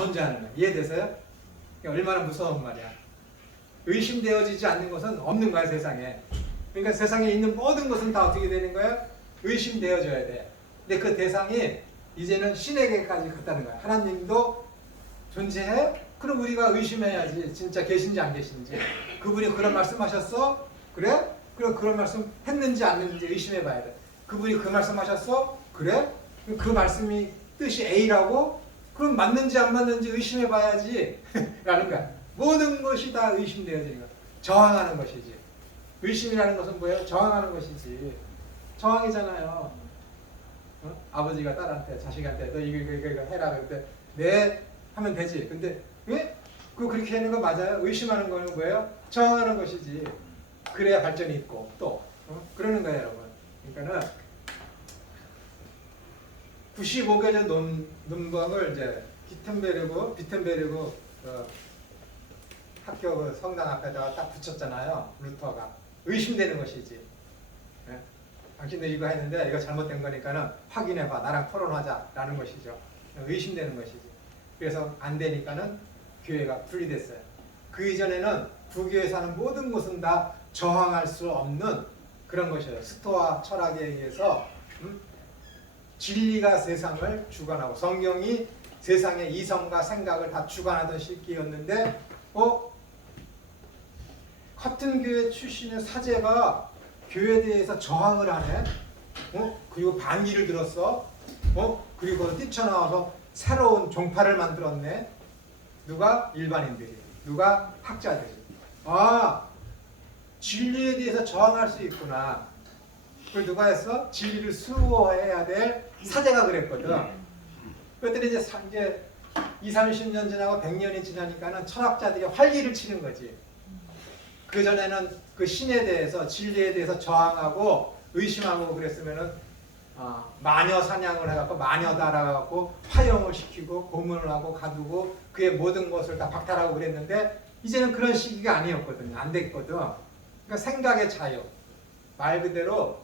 존재하는 거야. 이해되세요? 얼마나 무서운 말이야. 의심되어지지 않는 것은 없는 거야, 세상에. 그러니까 세상에 있는 모든 것은 다 어떻게 되는 거야? 의심되어져야 돼. 근데 그 대상이 이제는 신에게까지 갔다는 거야. 하나님도 존재해? 그럼 우리가 의심해야지. 진짜 계신지 안 계신지. 그분이 그런 말씀하셨어? 그래? 그럼 그런 말씀 했는지 안 했는지 의심해 봐야 돼. 그분이 그 말씀하셨어? 그래? 그 말씀이 뜻이 A라고? 그럼 맞는지 안 맞는지 의심해 봐야지. 라는 거야. 모든 것이 다 의심되어지는 거야. 저항하는 것이지. 의심이라는 것은 뭐예요? 저항하는 것이지. 저항이잖아요. 어? 아버지가 딸한테, 자식한테 너 이거 해라. 그럴 때 네 하면 되지. 근데 왜? 그거 그렇게 하는 거 맞아요? 의심하는 거는 뭐예요? 저항하는 것이지. 그래야 발전이 있고 또 그러는 거예요, 여러분. 그러니까는 95개조 논방을 이제 비텐베르그 학교 그 성당 앞에다가 딱 붙였잖아요. 루터가 의심되는 것이지. 네? 당신들 이거 했는데 이거 잘못된 거니까는 확인해봐. 나랑 토론하자라는 것이죠. 의심되는 것이지. 그래서 안 되니까는 교회가 분리됐어요. 그 이전에는 구교에서 하는 모든 것은 다 저항할 수 없는 그런 것이에요. 스토아 철학에 의해서 진리가 세상을 주관하고 성경이 세상의 이성과 생각을 다 주관하던 시기였는데 같은 교회 출신의 사제가 교회에 대해서 저항을 하네. 그리고 반기를 들었어. 그리고 뛰쳐나와서 새로운 종파를 만들었네. 누가? 일반인들이. 누가? 학자들이. 아, 진리에 대해서 저항할 수 있구나. 그걸 누가 했어? 진리를 수호해야 될 사제가 그랬거든. 그것들이 이제 20, 30년 지나고 100년이 지나니까는 철학자들이 활기를 치는 거지. 그전에는 그 신에 대해서, 진리에 대해서 저항하고 의심하고 그랬으면은 마녀 사냥을 해갖고 마녀다라고 화형을 시키고 고문을 하고 가두고 그의 모든 것을 다 박탈하고 그랬는데 이제는 그런 시기가 아니었거든요. 안 됐거든. 그러니까 생각의 자유. 말 그대로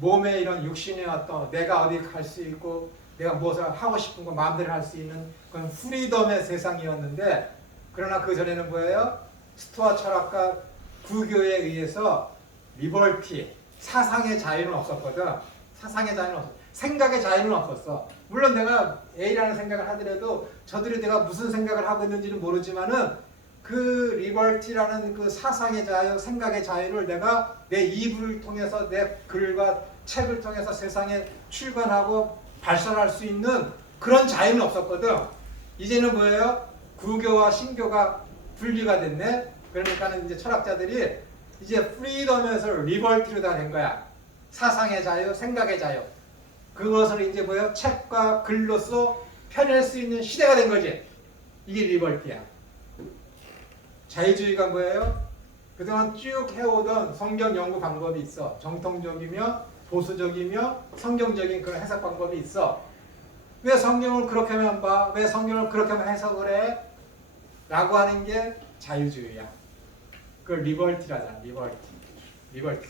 몸에 이런 육신의 어떤 내가 어디 갈 수 있고 내가 무엇을 하고 싶은 거 마음대로 할 수 있는 그런 프리덤의 세상이었는데 그러나 그 전에는 뭐예요? 스토아 철학과 구교에 의해서 리버티, 사상의 자유는 없었거든. 사상의 자유는 없었어. 생각의 자유는 없었어. 물론 내가 A라는 생각을 하더라도 저들이 내가 무슨 생각을 하고 있는지는 모르지만은 그 리버티라는 그 사상의 자유, 생각의 자유를 내가 내 입을 통해서 내 글과 책을 통해서 세상에 출간하고 발설할 수 있는 그런 자유는 없었거든. 이제는 뭐예요? 구교와 신교가 분리가 됐네. 그러니까는 이제 철학자들이 이제 프리덤에서 리버티로 다 된 거야. 사상의 자유, 생각의 자유. 그것을 이제 뭐예요? 책과 글로써 펴낼 수 있는 시대가 된 거지. 이게 리버티야. 자유주의가 뭐예요? 그동안 쭉 해오던 성경 연구 방법이 있어. 정통적이며 보수적이며 성경적인 그런 해석 방법이 있어. 왜 성경을 그렇게만 봐? 왜 성경을 그렇게만 해석을 해? 라고 하는 게 자유주의야. 그걸 리버티라잖아. 리버티.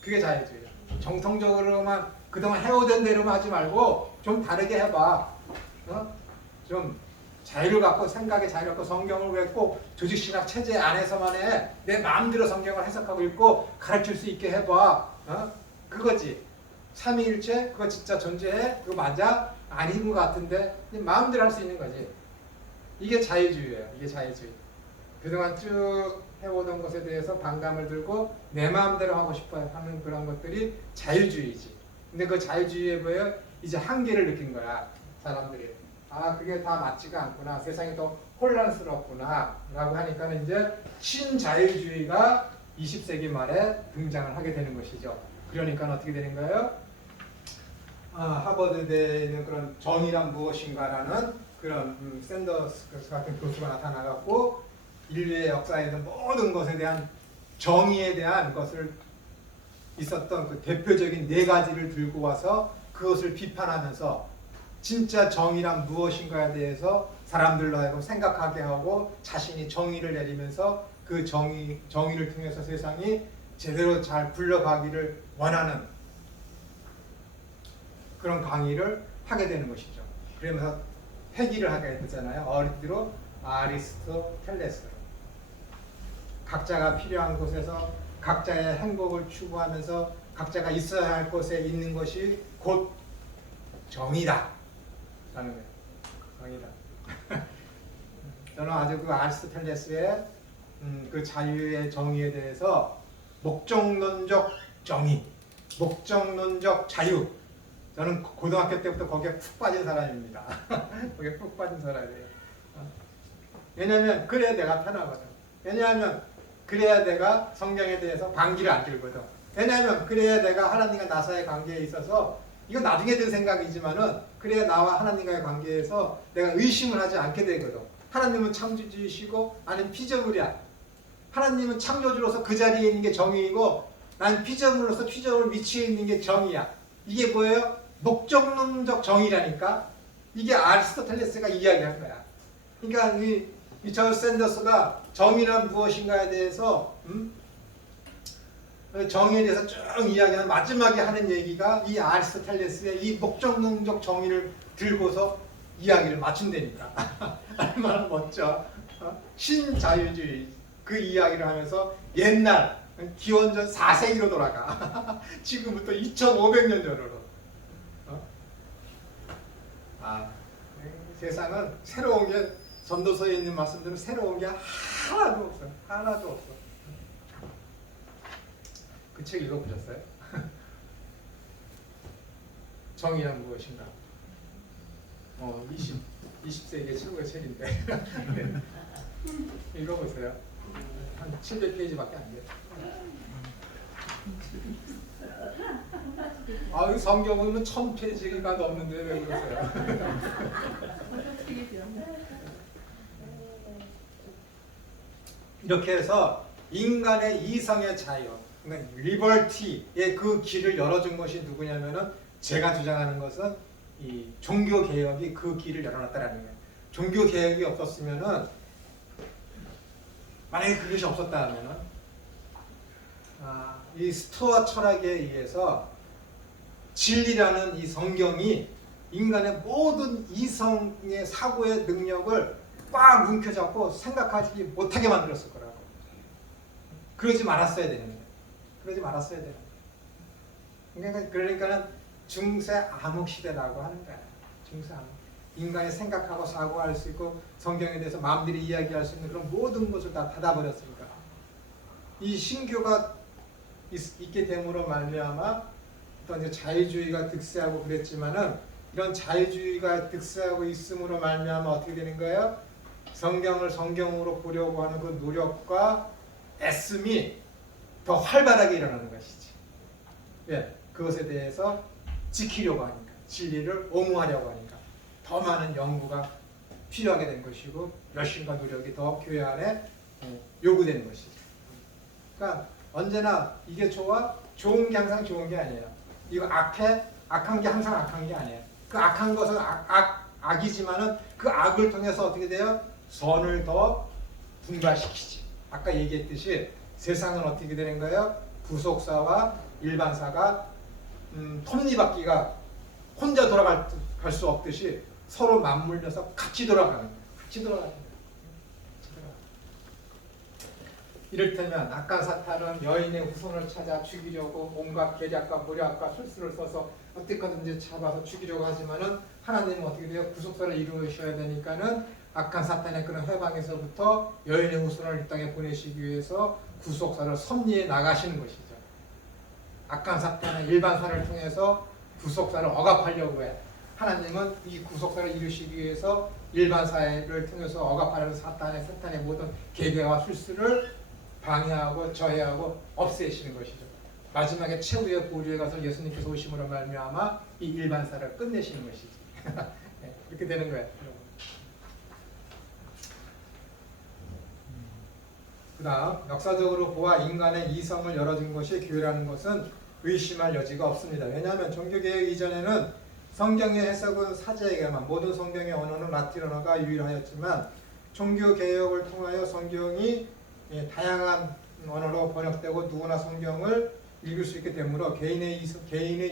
그게 자유주의야. 정통적으로만 그동안 해오던 대로만 하지 말고 좀 다르게 해봐. 좀 자유를 갖고 생각의 자유를 갖고 성경을 왜 꼭 조직신학 체제 안에서만 해. 내 마음대로 성경을 해석하고 읽고 가르칠 수 있게 해봐. 그거지. 삼위일체 그거 진짜 존재해? 그거 맞아? 아닌 것 같은데 마음대로 할 수 있는 거지. 이게 자유주의예요. 이게 자유주의. 그동안 쭉 해오던 것에 대해서 반감을 들고 내 마음대로 하고 싶어 하는 그런 것들이 자유주의지. 근데 그 자유주의에 뭐예요? 이제 한계를 느낀 거야. 사람들이. 그게 다 맞지가 않구나. 세상이 더 혼란스럽구나. 라고 하니까는 이제 신자유주의가 20세기 말에 등장을 하게 되는 것이죠. 그러니까 어떻게 되는 거예요? 하버드대에 있는 그런 정의란 무엇인가라는 그런 샌더스 같은 교수가 나타나갖고 인류의 역사에 있는 모든 것에 대한 정의에 대한 것을 있었던 그 대표적인 4가지를 들고 와서 그것을 비판하면서 진짜 정의란 무엇인가에 대해서 사람들로 하여금 생각하게 하고 자신이 정의를 내리면서 그 정의를 통해서 세상이 제대로 잘 굴러가기를 원하는 그런 강의를 하게 되는 것이죠. 그러면서 회귀를 하게 되잖아요. 어리띠로 아리스토텔레스로. 각자가 필요한 곳에서 각자의 행복을 추구하면서 각자가 있어야 할 곳에 있는 것이 곧 정의다 라는 거예요. 정의다. 저는 아주 그 아리스토텔레스의 그 자유의 정의에 대해서 목적론적 정의, 목적론적 자유, 저는 고등학교 때부터 거기에 푹 빠진 사람입니다. 거기에 푹 빠진 사람이에요. 왜냐하면 그래야 내가 편하거든. 왜냐하면 그래야 내가 성경에 대해서 반기를 안 들거든. 왜냐하면 그래야 내가 하나님과 나사의 관계에 있어서, 이건 나중에 든 생각이지만은, 그래야 나와 하나님과의 관계에서 내가 의심을 하지 않게 되거든. 하나님은 창조주이시고 나는 피조물이야. 하나님은 창조주로서 그 자리에 있는 게 정의이고 나는 피조물로서 피조물 위치에 있는 게 정의야. 이게 뭐예요? 목적론적 정의라니까. 이게 아리스토텔레스가 이야기한 거야. 그러니까 이 저 샌더스가 정의란 무엇인가에 대해서 정의에 대해서 쭉 이야기하는 마지막에 하는 얘기가 이 아리스토텔레스의 이 목적론적 정의를 들고서 이야기를 마친다니까. 얼마나 멋져. 신자유주의 그 이야기를 하면서 옛날 기원전 4세기로 돌아가. 지금부터 2500년 전으로. 세상은 새로운 게, 전도서에 있는 말씀들은 새로운 게 하나도 없어. 하나도 없어. 그 책 읽어보셨어요? 정의란 무엇인가? 20세기의 최고의 책인데. 네. 읽어보세요. 한 700페이지밖에 안 돼요. 이 성경은 1000페이지가 넘는데 왜 그러세요? 이렇게 해서 인간의 이성의 자유, 그러니까 리버티의 그 길을 열어준 것이 누구냐면은, 제가 주장하는 것은 이 종교 개혁이 그 길을 열어놨다라는 거예요. 종교 개혁이 없었으면은, 만약에 그것이 없었다면은, 이 스토아 철학에 의해서 진리라는 이 성경이 인간의 모든 이성의 사고의 능력을 꽉 움켜잡고 생각하지 못하게 만들었을 거라고. 그러지 말았어야 되는 거예요. 그러지 말았어야 되는 거예요. 그러니까는 중세 암흑 시대라고 하는 거예요. 중세 암흑. 인간이 생각하고 사고할 수 있고 성경에 대해서 마음들이 이야기할 수 있는 그런 모든 것을 다 닫아버렸으니까. 이 신교가 있게 됨으로 말미암아 또 이제 자유주의가 득세하고 그랬지만은, 이런 자유주의가 득세하고 있음으로 말미암아 어떻게 되는 거예요? 성경을 성경으로 보려고 하는 그 노력과 애씀이 더 활발하게 일어나는 것이지. 예, 그것에 대해서 지키려고 하니까, 진리를 옹호하려고 하니까 더 많은 연구가 필요하게 된 것이고, 열심과 노력이 더 교회 안에 요구되는 것이죠. 그러니까 언제나 이게 좋은 게 항상 좋은 게 아니에요. 이거 악한 게 항상 악한 게 아니에요. 그 악한 것은 악이지만은 그 악을 통해서 어떻게 돼요? 선을 더 분발시키지. 아까 얘기했듯이 세상은 어떻게 되는 거예요? 구속사와 일반사가 톱니바퀴가 혼자 돌아갈 수 없듯이 서로 맞물려서 같이 돌아가는 거예요. 같이 돌아가는 거예요. 이를테면 악한 사탄은 여인의 후손을 찾아 죽이려고 온갖 계략과 모략과 술수를 써서 어떻게든지 잡아서 죽이려고 하지만은, 하나님은 어떻게 돼요? 구속사를 이루셔야 되니까는 악한 사탄의 그런 해방에서부터 여인의 후손을 이 땅에 보내시기 위해서 구속사를 섭리해 나가시는 것이죠. 악한 사탄의 일반사를 통해서 구속사를 억압하려고 해. 하나님은 이 구속사를 이루시기 위해서 일반사를 통해서 억압하는 사탄의 모든 계략과 술수를 방해하고 저해하고 없애시는 것이죠. 마지막에 최후의 보류에 가서 예수님께서 오심으로 말미암아 이 일반사를 끝내시는 것이지. 네, 이렇게 되는 거예요. 그 다음, 역사적으로 보아 인간의 이성을 열어준 것이 교회라는 것은 의심할 여지가 없습니다. 왜냐하면 종교개혁 이전에는 성경의 해석은 사제에게만, 모든 성경의 언어는 라틴어가 유일하였지만, 종교개혁을 통하여 성경이 다양한 언어로 번역되고 누구나 성경을 읽을 수 있게 되므로 개인의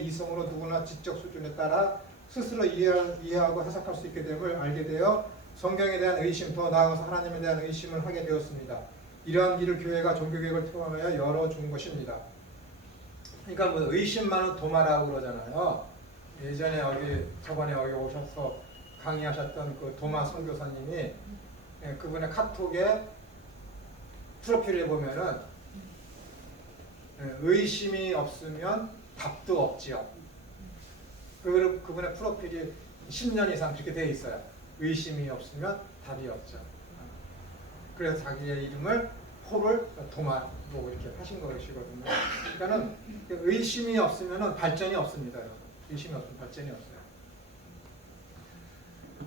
이성으로 누구나 지적 수준에 따라 스스로 이해하고 해석할 수 있게 됨을 알게 되어 성경에 대한 의심, 더 나아가서 하나님에 대한 의심을 하게 되었습니다. 이러한 일을 교회가 종교개혁을 통하여 열어준 것입니다. 그러니까 뭐 의심만은 도마라고 그러잖아요. 예전에 저번에 여기 오셔서 강의하셨던 그 도마 선교사님이 그분의 카톡에 프로필에 보면은 의심이 없으면 답도 없지요. 그분의 프로필이 10년 이상 그렇게 되어 있어요. 의심이 없으면 답이 없죠. 그래서 자기의 이름을 호를 도마로 이렇게 하신 것이거든요. 그러니까는 의심이 없으면 발전이 없습니다. 의심이 없으면 발전이 없어요.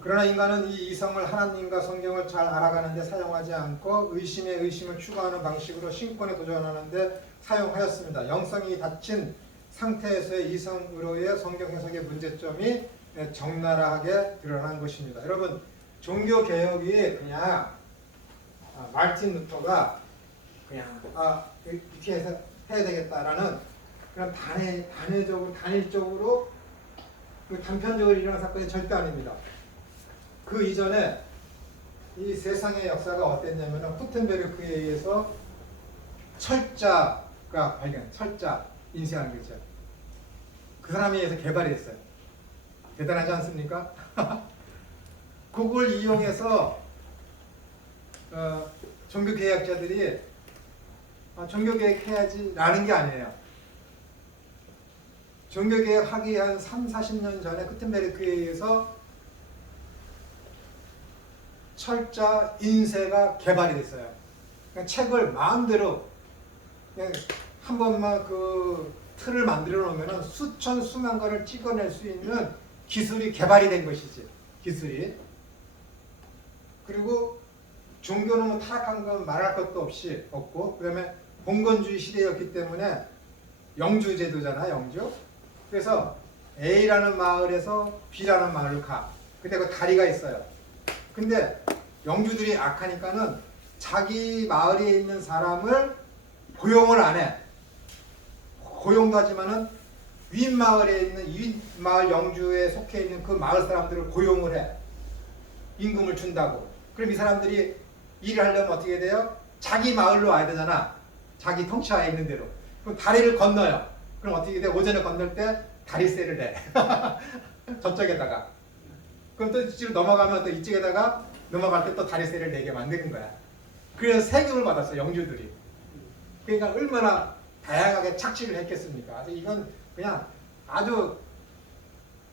그러나 인간은 이 이성을 하나님과 성경을 잘 알아가는 데 사용하지 않고 의심에 의심을 추가하는 방식으로 신권에 도전하는 데 사용하였습니다. 영성이 닫힌 상태에서의 이성으로의 성경 해석의 문제점이 적나라하게 드러난 것입니다. 여러분, 종교개혁이 그냥 마르틴 루터가 그냥 이렇게 해서 해야 되겠다라는 그런 단일적으로 단편적으로 일어난 사건이 절대 아닙니다. 그 이전에 이 세상의 역사가 어땠냐면 후텐베르크에 의해서 철자가 철자 인쇄하는 거죠. 그 사람에 의해서 개발이 됐어요. 대단하지 않습니까? 그걸 이용해서 종교개혁자들이 종교개혁 해야지 라는 게 아니에요. 종교개혁 하기 한 30-40년 전에 구텐베르크에 의해서 철자 인쇄가 개발이 됐어요. 그냥 책을 마음대로 그냥 한 번만 그 틀을 만들어 놓으면 수천 수만 권을 찍어낼 수 있는 기술이 개발이 된 것이지. 기술이. 그리고 종교는 뭐 타락한 건 말할 것도 없고, 그 다음에 봉건주의 시대였기 때문에 영주 제도잖아, 영주. 그래서 A라는 마을에서 B라는 마을을 가. 근데 그 다리가 있어요. 근데 영주들이 악하니까는 자기 마을에 있는 사람을 고용을 안 해. 고용도 하지만은 윗마을에 있는 윗마을 영주에 속해 있는 그 마을 사람들을 고용을 해. 임금을 준다고. 그럼 이 사람들이 일을 하려면 어떻게 돼요? 자기 마을로 와야 되잖아. 자기 통치하에 있는 대로. 그럼 다리를 건너요. 그럼 어떻게 돼? 오전에 건널 때 다리세를 내. 저쪽에다가. 그럼 또 이쪽으로 넘어가면 또 이쪽에다가 넘어갈 때 또 다리세를 내게 만드는 거야. 그래서 세금을 받았어, 영주들이. 그러니까 얼마나 다양하게 착취를 했겠습니까? 이건 그냥 아주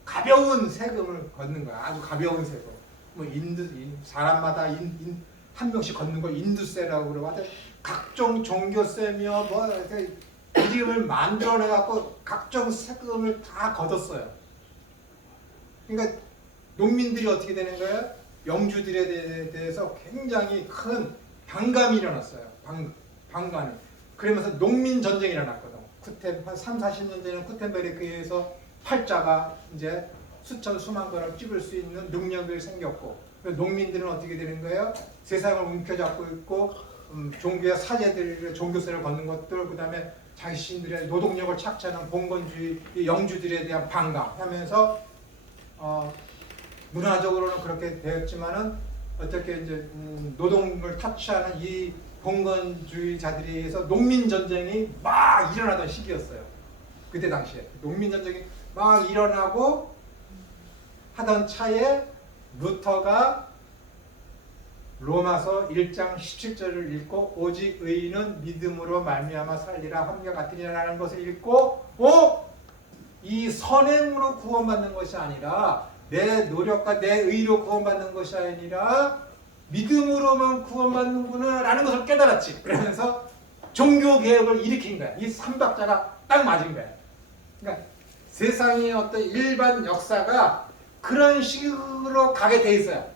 가벼운 세금을 걷는 거야. 아주 가벼운 세금. 뭐 사람마다 한 명씩 걷는 걸 인두세라고 그러고, 각종 종교세며 뭐 이름을 만들어내갖고 각종 세금을 다 걷었어요. 그러니까 농민들이 어떻게 되는 거예요? 영주들에 대해서 굉장히 큰 반감이 일어났어요. 반감이. 그러면서 농민 전쟁이 일어났거든. 한 30-40년 전에 쿠텐베르크에 의해서 팔자가 이제 수만 권을 찍을 수 있는 능력이 생겼고, 농민들은 어떻게 되는 거예요? 세상을 움켜잡고 있고, 종교의 사제들의 종교세를 걷는 것들, 그 다음에 자신들의 노동력을 착취하는 봉건주의 영주들에 대한 반감하면서 문화적으로는 그렇게 되었지만은 어떻게 이제 노동을 착취하는 이 봉건주의자들에 의해서 농민 전쟁이 막 일어나던 시기였어요. 그때 당시에 농민 전쟁이 막 일어나고 하던 차에 루터가 로마서 1장 17절을 읽고 오직 의인은 믿음으로 말미암아 살리라 함과 같으리라는 것을 읽고 이 선행으로 구원받는 것이 아니라 내 노력과 내 의로 구원받는 것이 아니라 믿음으로만 구원받는구나 라는 것을 깨달았지. 그러면서 종교개혁을 일으킨 거야. 이 삼박자가 딱 맞은 거야. 그러니까 세상의 어떤 일반 역사가 그런 식으로 가게 돼 있어요.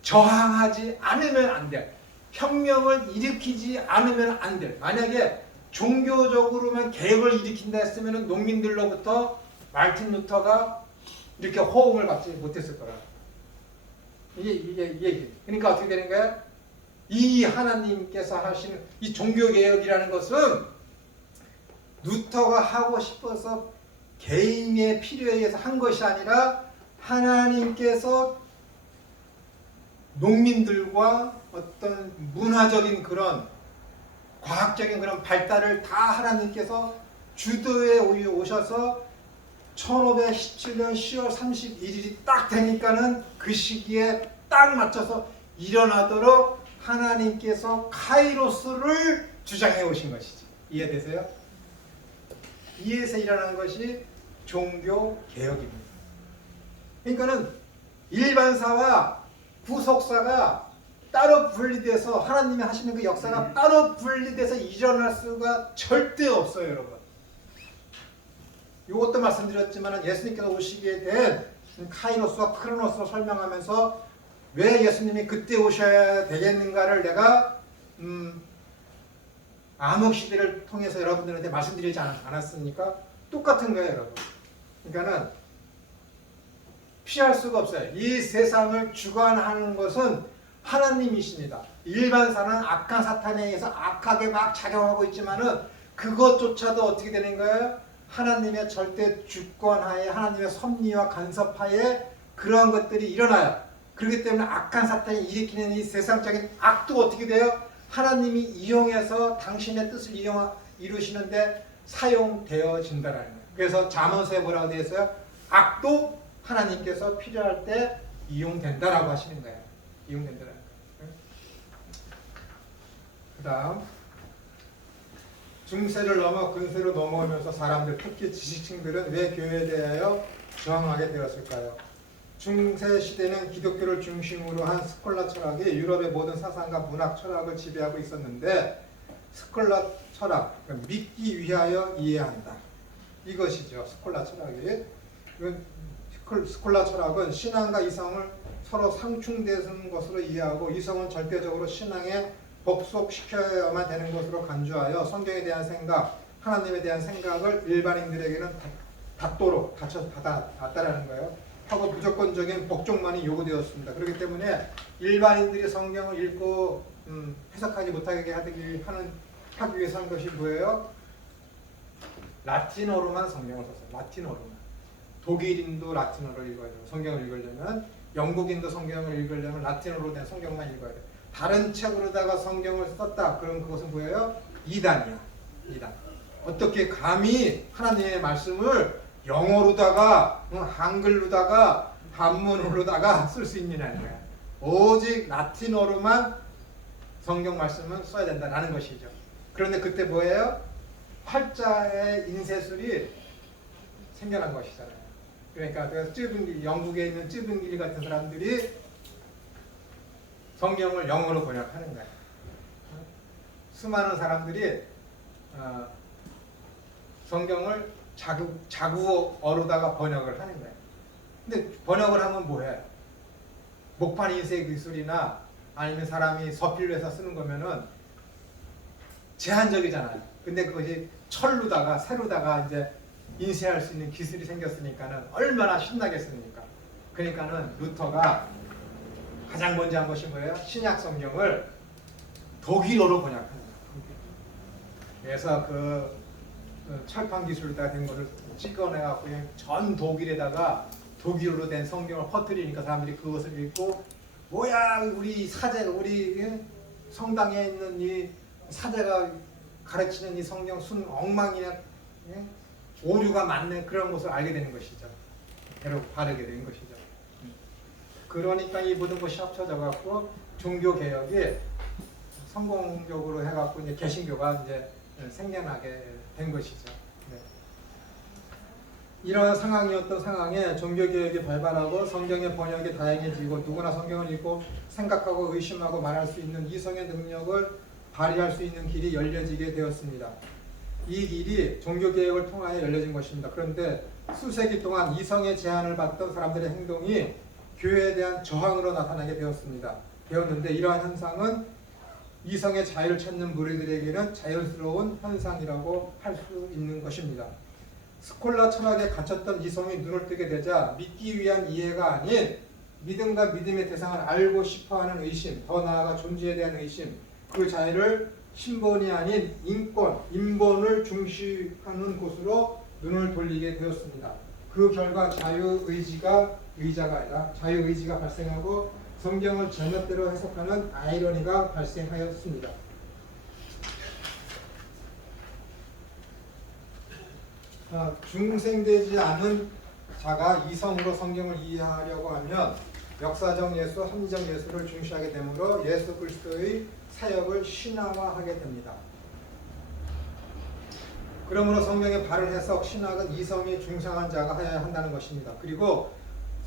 저항하지 않으면 안 돼. 혁명을 일으키지 않으면 안 돼. 만약에 종교적으로만 개혁을 일으킨다 했으면 농민들로부터 마르틴 루터가 이렇게 호응을 받지 못했을 거라. 이게 그러니까 어떻게 되는 거야? 이 하나님께서 하시는 이 종교개혁이라는 것은 루터가 하고 싶어서 개인의 필요에 의해서 한 것이 아니라 하나님께서 농민들과 어떤 문화적인 그런 과학적인 그런 발달을 다 하나님께서 주도에 오셔서 1517년 10월 31일이 딱 되니까는 그 시기에 딱 맞춰서 일어나도록 하나님께서 카이로스를 주장해 오신 것이지. 이해되세요? 이에서 일어난 것이 종교 개혁입니다. 그러니까는 일반사와 구속사가 따로 분리돼서 하나님이 하시는 그 역사가 따로 분리돼서 일어날 수가 절대 없어요, 여러분. 이것도 말씀드렸지만 예수님께서 오시게 된 카이로스와 크로노스로 설명하면서 왜 예수님이 그때 오셔야 되겠는가를 내가 암흑시대를 통해서 여러분들한테 말씀드리지 않았습니까? 똑같은 거예요, 여러분. 그러니까는 피할 수가 없어요. 이 세상을 주관하는 것은 하나님이십니다. 일반사는 악한 사탄에 의해서 악하게 막 작용하고 있지만은 그것조차도 어떻게 되는 거예요? 하나님의 절대 주권하에, 하나님의 섭리와 간섭하에 그러한 것들이 일어나요. 그렇기 때문에 악한 사탄이 일으키는 이 세상적인 악도 어떻게 돼요? 하나님이 이용해서 당신의 뜻을 이루시는데 사용되어진다라는 거예요. 그래서 잠언서에 뭐라고 되어 있어요? 악도 하나님께서 필요할 때 이용된다라고 하시는 거예요. 이용된다라는 거예요. 그 다음 중세를 넘어 근세로 넘어오면서 사람들, 특히 지식층들은 왜 교회에 대하여 저항하게 되었을까요? 중세 시대는 기독교를 중심으로 한 스콜라 철학이 유럽의 모든 사상과 문학 철학을 지배하고 있었는데 스콜라 철학, 믿기 위하여 이해한다. 이것이죠. 스콜라 철학이. 스콜라 철학은 신앙과 이성을 서로 상충되는 것으로 이해하고 이성은 절대적으로 신앙에 복속시켜야만 되는 것으로 간주하여 성경에 대한 생각, 하나님에 대한 생각을 일반인들에게는 닿도록 닿다라는 거예요. 하고 무조건적인 복종만이 요구되었습니다. 그렇기 때문에 일반인들이 성경을 읽고 해석하지 못하게 하기 위해서 한 것이 뭐예요? 라틴어로만 성경을 썼어요. 라틴어로만. 독일인도 라틴어를 읽어야 돼요. 성경을 읽으려면. 영국인도 성경을 읽으려면 라틴어로 된 성경만 읽어야 돼요. 다른 책으로다가 성경을 썼다. 그럼 그것은 뭐예요? 이단이야. 이단. 어떻게 감히 하나님의 말씀을 영어로다가 한글로다가 한문으로다가 쓸 수 있느냐는 거야. 오직 라틴어로만 성경 말씀은 써야 된다라는 것이죠. 그런데 그때 뭐예요? 활자의 인쇄술이 생겨난 것이잖아요. 그러니까 영국에 있는 쯔빙길 같은 사람들이 성경을 영어로 번역하는 거예요. 수많은 사람들이 성경을 자국어로다가 번역을 하는 거예요. 근데 번역을 하면 뭐해? 목판 인쇄 기술이나 아니면 사람이 서필로 해서 쓰는 거면은 제한적이잖아요. 근데 그것이 철로다가 새로다가 이제 인쇄할 수 있는 기술이 생겼으니까는 얼마나 신나겠습니까? 그러니까는 루터가 가장 먼저 한 것이 뭐예요? 신약 성경을 독일어로 번역하는 거예요. 그래서 그 철판 기술로다가 된 것을 찍어내갖고 그냥 전 독일에다가 독일어로 된 성경을 퍼뜨리니까 사람들이 그것을 읽고 뭐야 우리 사제가 우리 성당에 있는 이 사제가 가르치는 이 성경 순 엉망이냐 오류가 많네 그런 것을 알게 되는 것이죠. 대로 바르게 되는 것이죠. 그러니까 이 모든 것이 합쳐져 갖고 종교 개혁이 성공적으로 해갖고 이제 개신교가 이제 생겨나게 된 것이죠. 네. 이러한 상황이었던 상황에 종교개혁이 발발하고 성경의 번역이 다양해지고 누구나 성경을 읽고 생각하고 의심하고 말할 수 있는 이성의 능력을 발휘할 수 있는 길이 열려지게 되었습니다. 이 길이 종교개혁을 통하여 열려진 것입니다. 그런데 수세기 동안 이성의 제한을 받던 사람들의 행동이 교회에 대한 저항으로 나타나게 되었는데 이러한 현상은 이성의 자유를 찾는 무리들에게는 자연스러운 현상이라고 할 수 있는 것입니다. 스콜라 철학에 갇혔던 이성이 눈을 뜨게 되자 믿기 위한 이해가 아닌 믿음과 믿음의 대상을 알고 싶어하는 의심, 더 나아가 존재에 대한 의심, 그 자유를 신본이 아닌 인권, 인본을 중시하는 곳으로 눈을 돌리게 되었습니다. 그 결과 의자가 아니라 자유의지가 발생하고 성경을 제멋대로 해석하는 아이러니가 발생하였습니다. 중생되지 않은 자가 이성으로 성경을 이해하려고 하면 역사적 예수, 합리적 예수를 중시하게 되므로 예수 그리스도의 사역을 신화화하게 됩니다. 그러므로 성경의 바른 해석, 신학은 이성이 중상한 자가 하여야 한다는 것입니다. 그리고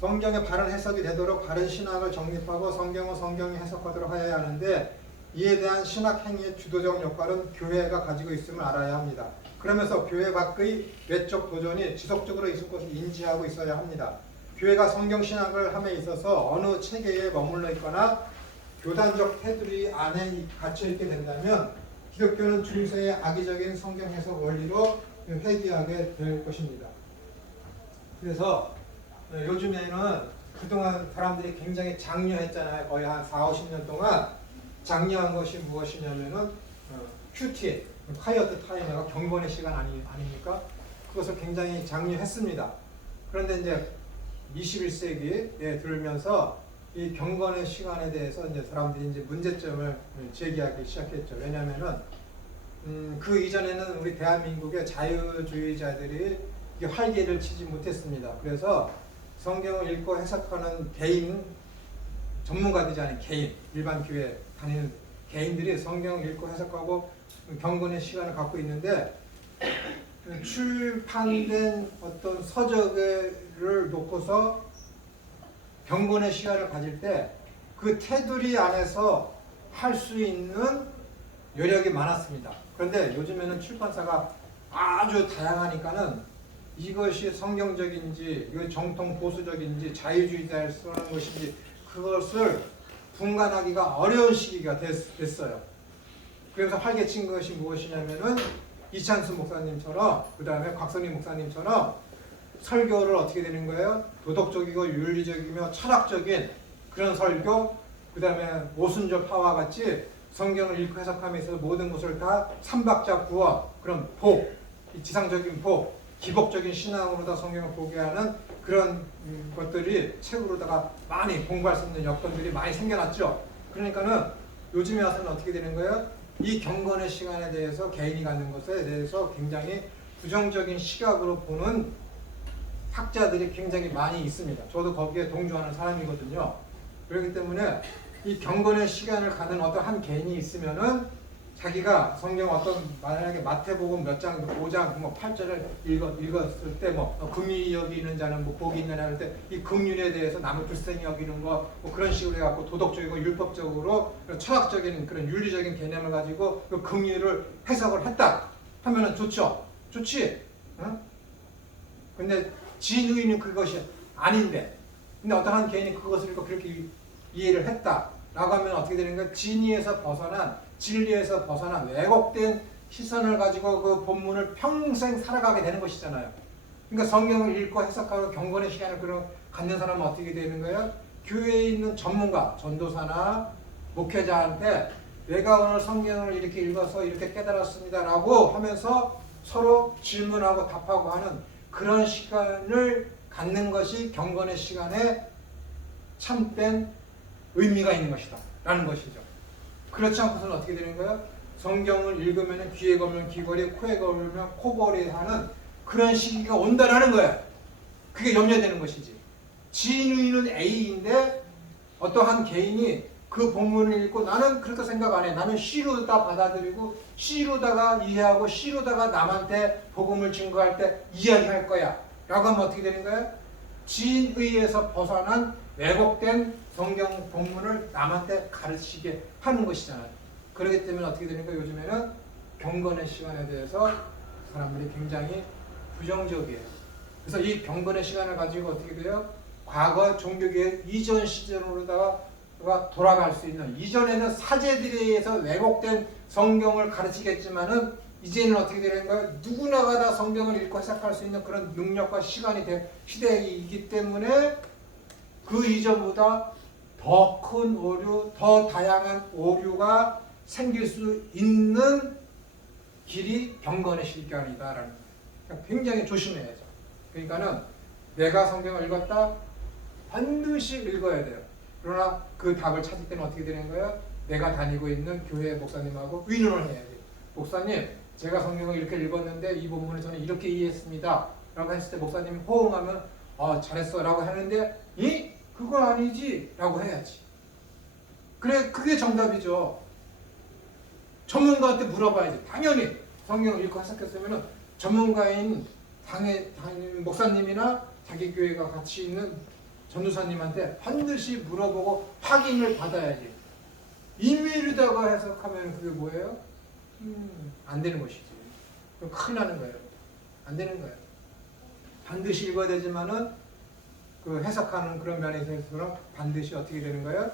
성경의 바른 해석이 되도록 바른 신학을 정립하고 성경을 성경이 해석하도록 하여야 하는데 이에 대한 신학 행위의 주도적 역할은 교회가 가지고 있음을 알아야 합니다. 그러면서 교회 밖의 외적 도전이 지속적으로 있을 것을 인지하고 있어야 합니다. 교회가 성경 신학을 함에 있어서 어느 체계에 머물러 있거나 교단적 테두리 안에 갇혀 있게 된다면 기독교는 중세의 악의적인 성경 해석 원리로 회귀하게 될 것입니다. 그래서 요즘에는 그동안 사람들이 굉장히 장려했잖아요. 거의 한 4, 50년 동안 장려한 것이 무엇이냐면은 QT, 콰이어트 타임과 경건의 시간 아닙니까? 그것을 굉장히 장려했습니다. 그런데 이제 21세기에 들면서 이 경건의 시간에 대해서 이제 사람들이 이제 문제점을 제기하기 시작했죠. 왜냐하면은 그 이전에는 우리 대한민국의 자유주의자들이 활기를 치지 못했습니다. 그래서 성경을 읽고 해석하는 개인, 전문가들이 아닌 개인, 일반 교회 다니는 개인들이 성경을 읽고 해석하고 경건의 시간을 갖고 있는데 출판된 어떤 서적을 놓고서 경건의 시간을 가질 때 그 테두리 안에서 할 수 있는 여력이 많았습니다. 그런데 요즘에는 출판사가 아주 다양하니까는 이것이 성경적인지 이거 정통 보수적인지 자유주의자를 쓰는 것인지 그것을 분간하기가 어려운 시기가 됐어요. 그래서 활개친 것이 무엇이냐면은 이찬수 목사님처럼 그 다음에 곽선희 목사님처럼 설교를 어떻게 되는 거예요? 도덕적이고 윤리적이며 철학적인 그런 설교, 그 다음에 오순절 파와 같이 성경을 읽고 해석하면서 모든 것을 다 삼박자 구원, 그런 복, 지상적인 복, 기복적인 신앙으로 다 성경을 보게 하는 그런 것들이 책으로다가 많이 공부할 수 있는 여건들이 많이 생겨났죠. 그러니까는 요즘에 와서는 어떻게 되는 거예요? 이 경건의 시간에 대해서 개인이 갖는 것에 대해서 굉장히 부정적인 시각으로 보는 학자들이 굉장히 많이 있습니다. 저도 거기에 동조하는 사람이거든요. 그렇기 때문에 이 경건의 시간을 가는 어떤 한 개인이 있으면은 자기가 성경 어떤 만약에 마태복음 몇 장, 5장, 8절을 읽었을 때 긍휼히 여기는 자는 복이 있느냐 할 때 이 긍휼에 대해서 남을 불쌍히 여기는 거 그런 식으로 해갖고 도덕적이고 율법적으로 철학적인 그런 윤리적인 개념을 가지고 그 긍휼을 해석을 했다 하면은 좋죠. 좋지. 응? 근데 진의는 그것이 아닌데 근데 어떤 한 개인이 그것을 읽고 그렇게 이해를 했다라고 하면 어떻게 되는 거야? 진리에서 벗어난 진리에서 벗어난 왜곡된 시선을 가지고 그 본문을 평생 살아가게 되는 것이잖아요. 그러니까 성경을 읽고 해석하고 경건의 시간을 갖는 사람은 어떻게 되는 거예요? 교회에 있는 전문가, 전도사나 목회자한테 내가 오늘 성경을 이렇게 읽어서 이렇게 깨달았습니다라고 하면서 서로 질문하고 답하고 하는 그런 시간을 갖는 것이 경건의 시간에 참된 의미가 있는 것이다 라는 것이죠. 그렇지 않고서는 어떻게 되는 거예요? 성경을 읽으면 귀에 걸면 귀걸이, 코에 걸면 코걸이 하는 그런 시기가 온다라는 거예요. 그게 염려되는 것이지. 진의는 A인데 어떠한 개인이 그 본문을 읽고 나는 그렇게 생각 안 해. 나는 C로 다 받아들이고 C로다가 이해하고 C로다가 남한테 복음을 증거할 때 이야기할 거야. 라고 하면 어떻게 되는 거예요? 진의에서 벗어난 왜곡된 성경 본문을 남한테 가르치게 하는 것이잖아요. 그렇기 때문에 어떻게 되는 거예요? 요즘에는 경건의 시간에 대해서 사람들이 굉장히 부정적이에요. 그래서 이 경건의 시간을 가지고 어떻게 돼요? 과거 종교개혁 이전 시절로다가 돌아갈 수 있는 이전에는 사제들에 의해서 왜곡된 성경을 가르치겠지만은 이제는 어떻게 되는 거예요? 누구나가 다 성경을 읽고 해석할 수 있는 그런 능력과 시간이 된 시대이기 때문에 그 이전보다 더 큰 오류, 더 다양한 오류가 생길 수 있는 길이 경건의 시간이다라는 거예요. 굉장히 조심해야죠. 그러니까는 내가 성경을 읽었다 반드시 읽어야 돼요. 그러나 그 답을 찾을 때는 어떻게 되는 거예요? 내가 다니고 있는 교회 목사님하고 의논을 해야 돼요. 목사님, 제가 성경을 이렇게 읽었는데 이 본문을 저는 이렇게 이해했습니다. 라고 했을 때 목사님이 호응하면 잘했어 라고 하는데 그거 아니지 라고 해야지. 그래, 그게 정답이죠. 전문가한테 물어봐야지. 당연히 성경을 읽고 해석했으면 전문가인 당연 목사님이나 자기 교회가 같이 있는 전도사님한테 반드시 물어보고 확인을 받아야지. 임의로다가 해석하면 그게 뭐예요? 안 되는 것이지. 큰일 나는 거예요. 안 되는 거예요. 반드시 읽어야 되지만은 그 해석하는 그런 면에서 반드시 어떻게 되는 거예요?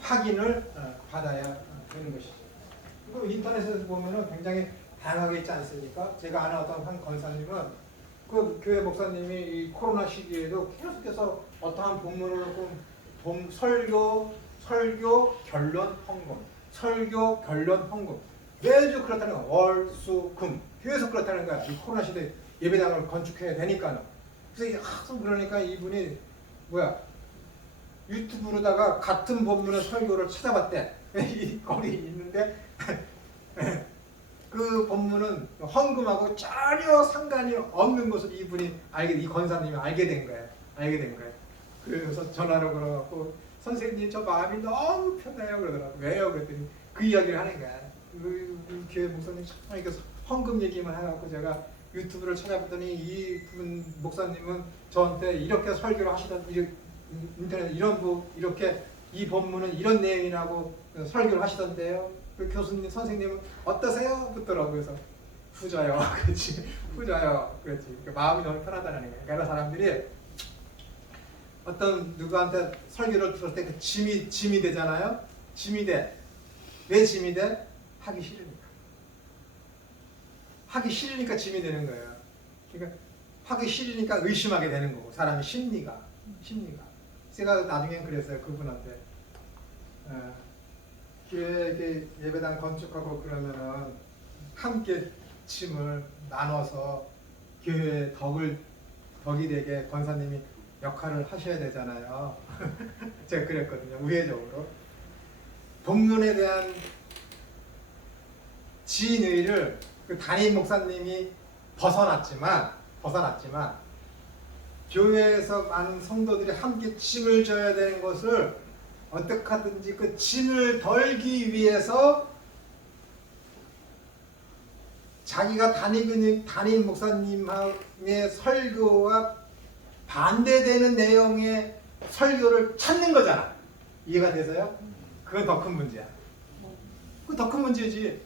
확인을 받아야 되는 것이죠. 그리고 인터넷에서 보면은 굉장히 다양하게 있지 않습니까? 제가 아는 어떤 한 권사님은 그 교회 목사님이 이 코로나 시기에도 계속해서 어떠한 본문을 설교 결론 헌금, 설교 결론 헌금 매주 그렇다는 거야. 월, 수, 금 계속 그렇다는 거야. 이 코로나 시대에 예배당을 건축해야 되니까는. 그래서 항상 그러니까 이분이 유튜브로다가 같은 본문의 설교를 찾아봤대. 이 거기 있는데 그 본문은 헌금하고 전혀 상관이 없는 것을 이 권사님이 알게 된 거예요. 그래서 전화로 걸어갖고 선생님 저 마음이 너무 편해요 그러더라고. 왜요? 그랬더니 그 이야기를 하는 거야. 그 교회 목사님 참 이렇게 헌금 얘기만 해갖고 제가 유튜브를 찾아봤더니 이분 목사님은 저한테 이렇게 설교를 하시던 인터넷 이렇게 이 본문은 이런 내용이라고 설교를 하시던데요. 그 교수님 선생님은 어떠세요? 묻더라고요. 그래서 후자요. 그렇지. 후자요. 그렇지. 그러니까 마음이 너무 편하다는 거예요. 그러니까 사람들이 어떤 누구한테 설교를 들을 때 그 짐이 되잖아요. 짐이 돼. 왜 짐이 돼? 하기 싫으니까 짐이 되는 거예요. 그러니까 하기 싫으니까 의심하게 되는 거고 사람의 심리가. 제가 나중엔 그랬어요. 그분한테 교회 예배당 건축하고 그러면은 함께 짐을 나눠서 교회에 덕이 되게 권사님이 역할을 하셔야 되잖아요. 제가 그랬거든요. 우회적으로. 본문에 대한 진의를 그 담임 목사님이 벗어났지만 교회에서 많은 성도들이 함께 짐을 져야 되는 것을 어떻게 하든지 그 짐을 덜기 위해서 자기가 담임 목사님의 설교와 반대되는 내용의 설교를 찾는 거잖아. 이해가 되세요? 그건 더 큰 문제야. 그건 더 큰 문제지.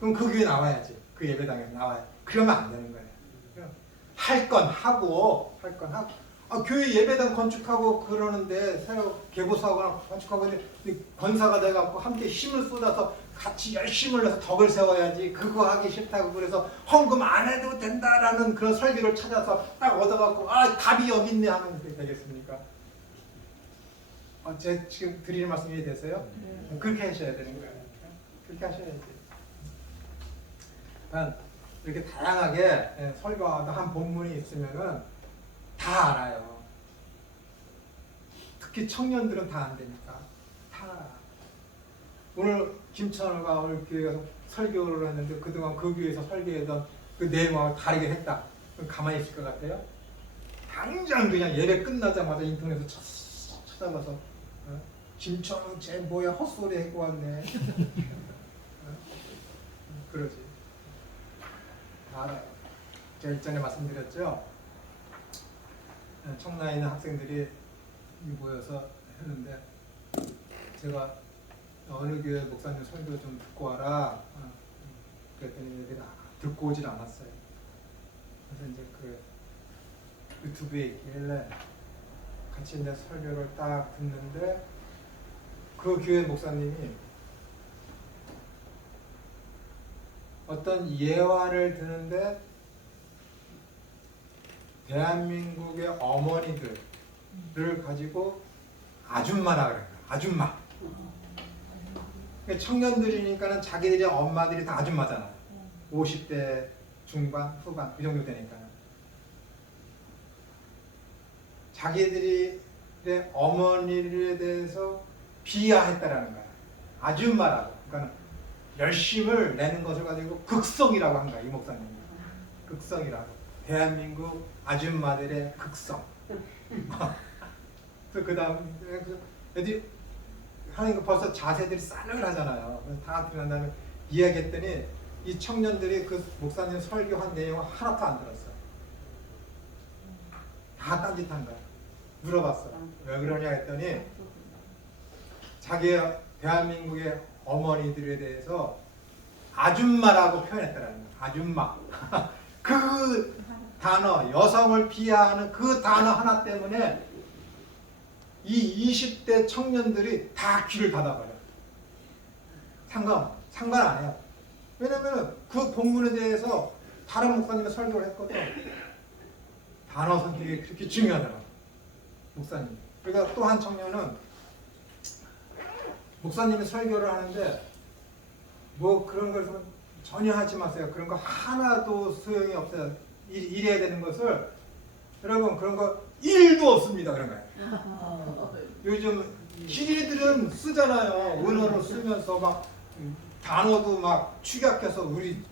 그럼 그 교회 나와야지. 그 예배당에 나와야. 그러면 안 되는 거예요. 할 건 하고. 교회 예배당 건축하고 그러는데 새로 개보수하거나 건축하고 있는데 권사가 돼갖고 함께 힘을 쏟아서 같이 열심을 내서 덕을 세워야지. 그거 하기 싫다고 그래서 헌금 안 해도 된다라는 그런 설교를 찾아서 딱 얻어갖고 답이 여기 있네 하면 되겠습니까? 제 지금 드리는 말씀 이해되세요? 그렇게 하셔야 되는 거예요. 그렇게 하셔야지. 이렇게 다양하게 설교하다 한 본문이 있으면은 다 알아요. 특히 청년들은 다 안 되니까. 다 알아. 오늘 김천호가 오늘 교회에 가서 설교를 했는데 그동안 그 교회에서 설교했던 그 내용하고 다르게 했다. 그럼 가만히 있을 것 같아요? 당장 그냥 예배 끝나자마자 인터넷에 찾아가서 김천호 쟤 뭐야 헛소리 해고 왔네. 그러지. 다 알아요. 제가 일전에 말씀드렸죠. 청라에 있는 학생들이 모여서 했는데 제가 어느 교회 목사님 설교 좀 듣고 와라. 그랬더니 애들이 듣고 오질 않았어요. 그래서 이제 그 유튜브에 있길래 같이 이제 설교를 딱 듣는데 그 교회 목사님이 어떤 예화를 드는데 대한민국의 어머니들을 가지고 아줌마라 그래요. 아줌마. 청년들이니까는 자기들의 엄마들이 다 아줌마잖아요. 50대 중반, 후반 그 정도 되니까요. 자기들의 어머니에 대해서 비하했다라는 거야. 아줌마라고. 그러니까 열심을 내는 것을 가지고 극성이라고 한 거야. 이 목사님이. 극성이라고. 대한민국 아줌마들의 극성. 그 다음 애들이 하는 거 벌써 자세들이 싸늘하잖아요. 다 들은 다음에 이야기했더니 이 청년들이 그 목사님 설교한 내용을 하나도 안 들었어요. 다 딴짓한 거야. 물어봤어. 왜 그러냐 했더니 자기 대한민국의 어머니들에 대해서 아줌마라고 표현했다라는 거야. 아줌마. 그 단어, 여성을 비하하는 그 단어 하나 때문에 이 20대 청년들이 다 귀를 닫아버려. 상관 안 해요. 왜냐면 그 본문에 대해서 다른 목사님이 설교를 했거든. 단어 선택이 그렇게 중요하더라고. 목사님. 그러니까 또 한 청년은 목사님이 설교를 하는데 뭐 그런 걸 전혀 하지 마세요. 그런 거 하나도 소용이 없어요. 이래야 되는 것을 여러분 그런 거 1도 없습니다. 그런 거예요. 요즘 시리들은 쓰잖아요. 은어를 쓰면서 막 단어도 막 축약해서 우리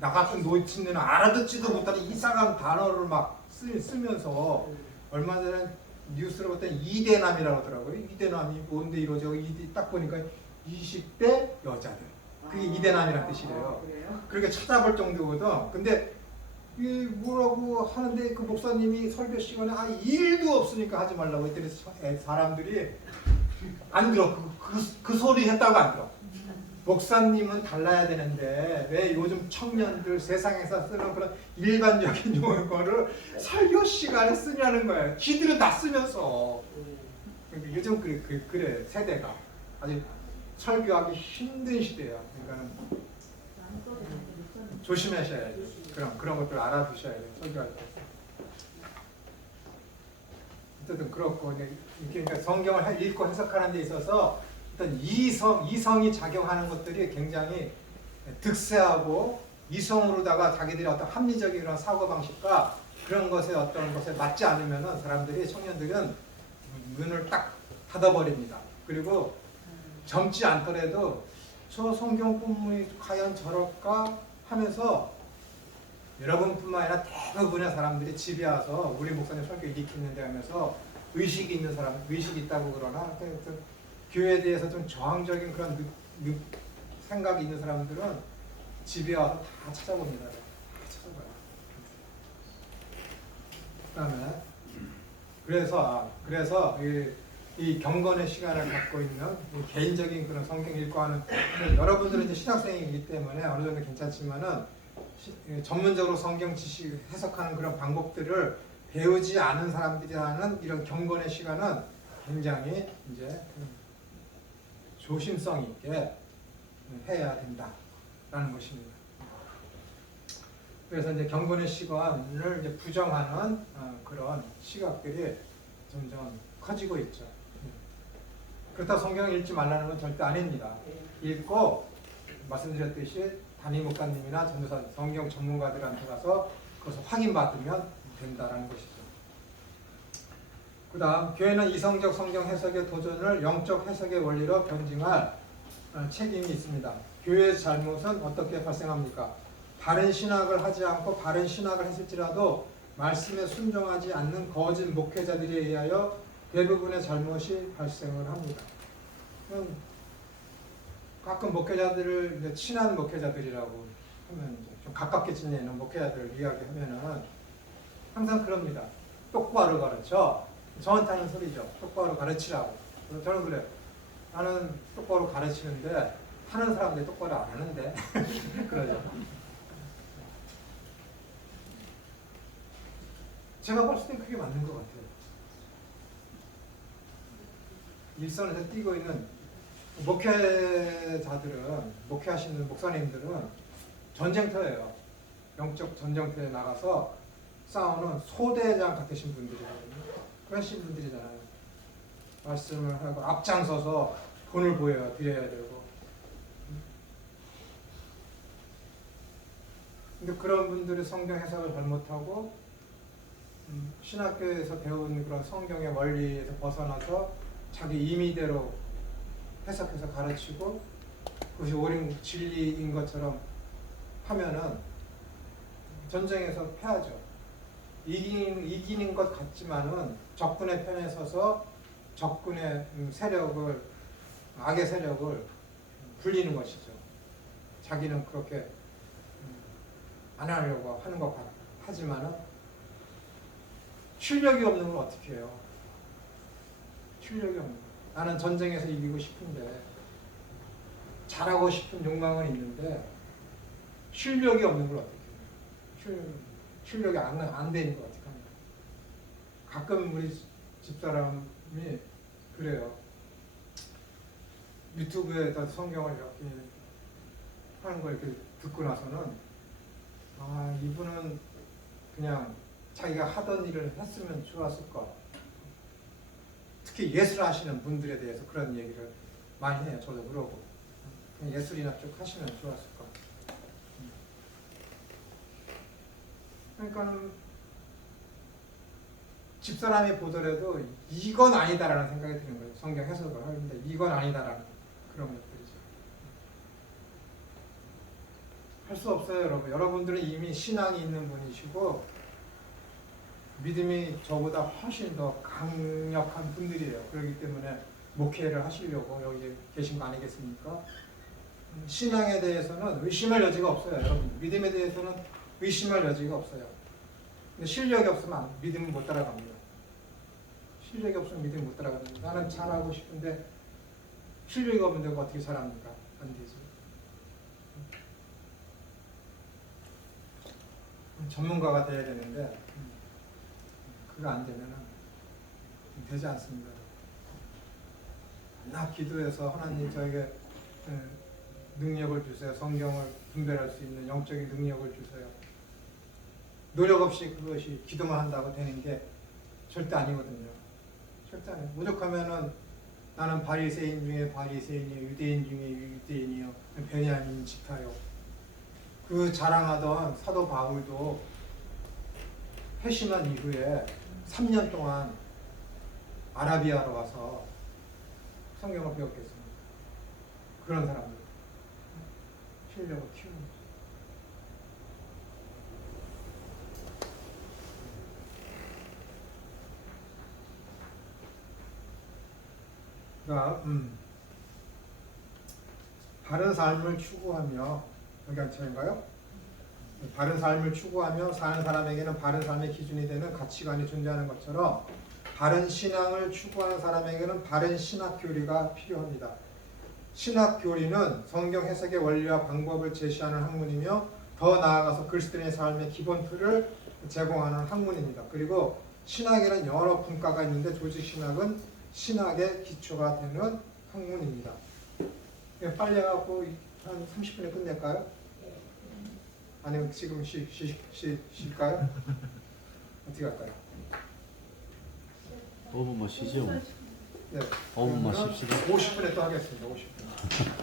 나 같은 노친네는 알아듣지도 못하는 이상한 단어를 막 쓰면서 얼마 전에 뉴스를 봤더니 이대남이라고 하더라고요. 이대남이 뭔데 이러죠? 딱 보니까 20대 여자들. 그게 이대남이라는 뜻이래요. 그렇게 찾아볼 정도거든. 근데 이 뭐라고 하는데 그 목사님이 설교 시간에 1도 없으니까 하지 말라고 했더니 사람들이 안 들어. 그 소리 했다고 안 들어. 목사님은 달라야 되는데 왜 요즘 청년들 세상에서 쓰는 그런 일반적인 용어를 설교 시간에 쓰냐는 거예요. 지들은 다 쓰면서. 그러니까 요즘 그래 세대가 아주 설교하기 힘든 시대야. 그러니까 조심하셔야 돼요. 그런 것들 알아두셔야 돼요. 설교할 때. 어쨌든 그렇고 그러니까 성경을 읽고 해석하는 데 있어서 어떤 이성이 작용하는 것들이 굉장히 득세하고 이성으로다가 자기들의 어떤 합리적인 그런 사고방식과 그런 것에 어떤 것에 맞지 않으면은 사람들이 청년들은 문을 딱 닫아버립니다. 그리고 젊지 않더라도 저 성경 본문이 과연 저럴까 하면서 여러분뿐만 아니라 대부분의 사람들이 집에 와서 우리 목사님 설교 일으키는데 하면서 의식이 있는 사람, 의식이 있다고 그러나 교회에 대해서 좀 저항적인 그런 생각이 있는 사람들은 집에 와서 다 찾아봅니다. 다 찾아봐요. 그래서 이 경건의 시간을 갖고 있는 개인적인 그런 성경 읽고 하는 여러분들은 이제 신학생이기 때문에 어느 정도 괜찮지만은 전문적으로 성경 지식 해석하는 그런 방법들을 배우지 않은 사람들이 하는 이런 경건의 시간은 굉장히 이제 조심성 있게 해야 된다라는 것입니다. 그래서 이제 경건의 시간을 이제 부정하는 그런 시각들이 점점 커지고 있죠. 그렇다고 성경을 읽지 말라는 건 절대 아닙니다. 읽고 말씀드렸듯이 담임 목사님이나 전도사, 성경 전문가들한테 가서 그것을 확인받으면 된다라는 것이죠. 그 다음 교회는 이성적 성경 해석의 도전을 영적 해석의 원리로 변증할 책임이 있습니다. 교회의 잘못은 어떻게 발생합니까? 바른 신학을 하지 않고 바른 신학을 했을지라도 말씀에 순종하지 않는 거짓 목회자들에 의하여 대부분의 잘못이 발생을 합니다. 가끔 목회자들을 이제 친한 목회자들이라고 하면 이제 좀 가깝게 지내는 목회자들을 이야기하면은 항상 그럽니다. 똑바로 가르쳐. 저한테 하는 소리죠. 똑바로 가르치라고. 저는 그래요. 나는 똑바로 가르치는데 하는 사람들이 똑바로 안 하는데 그러죠. 제가 봤을 땐 그게 맞는 것 같아요. 일선에서 뛰고 있는 목회자들은, 목회하시는 목사님들은 전쟁터예요. 영적 전쟁터에 나가서 싸우는 소대장 같으신 분들이거든요. 그러신 분들이잖아요. 말씀을 하고 앞장서서 본을 드려야 되고. 근데 그런 분들이 성경 해석을 잘못하고 신학교에서 배운 그런 성경의 원리에서 벗어나서 자기 임의대로 해석해서 가르치고 그것이 옳은 진리인 것처럼 하면은 전쟁에서 패하죠. 이기는 것 같지만은 적군의 편에 서서 적군의 세력을, 악의 세력을 불리는 것이죠. 자기는 그렇게 안 하려고 하는 것 하지만은 실력이 없는 걸 어떻게 해요? 실력이 없는 거. 나는 전쟁에서 이기고 싶은데 잘하고 싶은 욕망은 있는데 실력이 없는 걸 어떻게 해요? 실력이 안 되는 걸 어떻게 합니까? 가끔 우리 집사람이 그래요. 유튜브에다 성경을 이렇게 하는 걸 이렇게 듣고 나서는 아, 이분은 그냥 자기가 하던 일을 했으면 좋았을 것. 특히 예술 하시는 분들에 대해서 그런 얘기를 많이 해요. 저도 그러고. 예술이나 쭉 하시면 좋았을 것. 그러니까 집사람이 보더라도 이건 아니다라는 생각이 드는 거예요. 성경 해석을 하는데 이건 아니다라는 그런 것들이죠. 할 수 없어요, 여러분. 여러분들은 이미 신앙이 있는 분이시고 믿음이 저보다 훨씬 더 강력한 분들이에요. 그렇기 때문에 목회를 하시려고 여기 계신 거 아니겠습니까? 신앙에 대해서는 의심할 여지가 없어요, 여러분. 믿음에 대해서는 의심할 여지가 없어요. 근데 실력이 없으면 믿음은 못 따라갑니다. 실력이 없으면 믿음이 못 따라갑니다. 나는 잘하고 싶은데 실력이 없는데 어떻게 잘합니까? 안 되죠. 전문가가 돼야 되는데 그거 안 되면 되지 않습니다. 나 기도해서 하나님 저에게 능력을 주세요. 성경을 분별할 수 있는 영적인 능력을 주세요. 노력 없이 그것이 기도만 한다고 되는 게 절대 아니거든요. 절대 아니에요. 무조건하면은 나는 바리새인 중에 바리새인이요, 유대인 중에 유대인이요, 베냐민 지파요. 그 자랑하던 사도 바울도 회심한 이후에 3년 동안 아라비아로 와서 성경을 배웠겠습니다. 그런 사람들 실력을 키우는 거죠. 그러니까 바른 삶을 추구하며 여기 한차인가요? 바른 삶을 추구하며 사는 사람에게는 바른 삶의 기준이 되는 가치관이 존재하는 것처럼 바른 신앙을 추구하는 사람에게는 바른 신학 교리가 필요합니다. 신학 교리는 성경 해석의 원리와 방법을 제시하는 학문이며 더 나아가서 그리스도인의 삶의 기본 틀을 제공하는 학문입니다. 그리고 신학에는 여러 분과가 있는데 조직 신학은 신학의 기초가 되는 학문입니다. 빨리 해갖고 한 30분에 끝낼까요? 아니면 지금 쉴까요? 어떻게 할까요? 5분만 쉬죠. 네. 5분만 쉽시다. 50분에 또 하겠습니다. 50분.